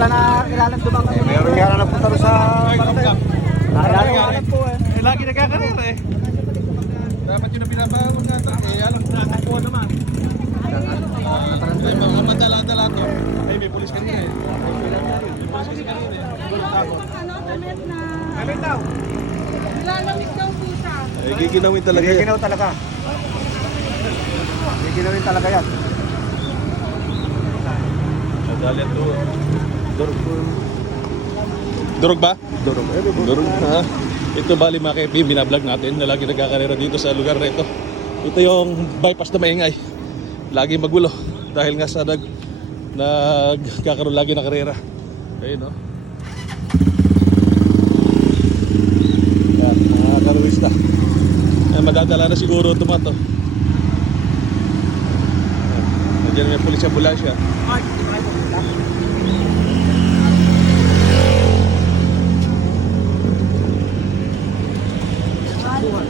pala na kilalang dumang kami. Meron nga na rin sa barangay. Nakilala ko alam po eh. Eh, lagi nagkakarera eh. Dapat yun ang pinapawag natin. Eh, alam ko nakakuha naman. Ay, mga madala-dala to. Ay, may pulis kanina eh. May pulis kasi kanina eh. Ano, damit na Kami daw. lalamig daw po siya. Eh, giginawin talaga yan. Giginaw talaga. Giginawin talaga yan. Nadali to. Durog po. Durog ba? Durog. Durog ha? Ito bali mga kaibigan, binablog natin na lagi nagkakarera dito sa lugar na ito. Ito yung bypass na maingay. Lagi magulo dahil nga sa nag nagkakaroon lagi ng karera. Ayun no. Yan, mga karuista. Ay, madadala na siguro ito mga to. Nandiyan may pulis ambulansya. Yan.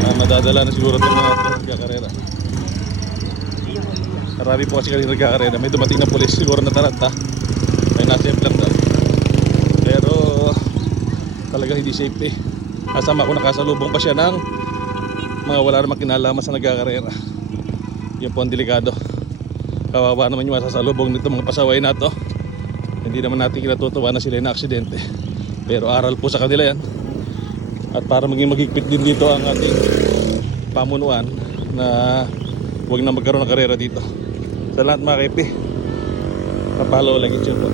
Ah, madadala na siguro itong mga nagkakarera. Marami po kasi kanina nagkakarera. May dumating na pulis siguro na taranta. May nasa lang daw. Pero talaga hindi safety. Kasama ko nakasalubong pa siya ng mga wala namang kinalaman sa nagkakarera. Yan po ang delikado. Kawawa naman yung masasalubong nito mga pasaway na to. Hindi naman natin kinatutuwa na sila na aksidente. Pero aral po sa kanila yan. At para maging magigpit din dito ang ating pamunuan na huwag na magkaroon ng karera dito. Sa lahat mga kaipi, kapalo lang ito po.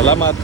Salamat.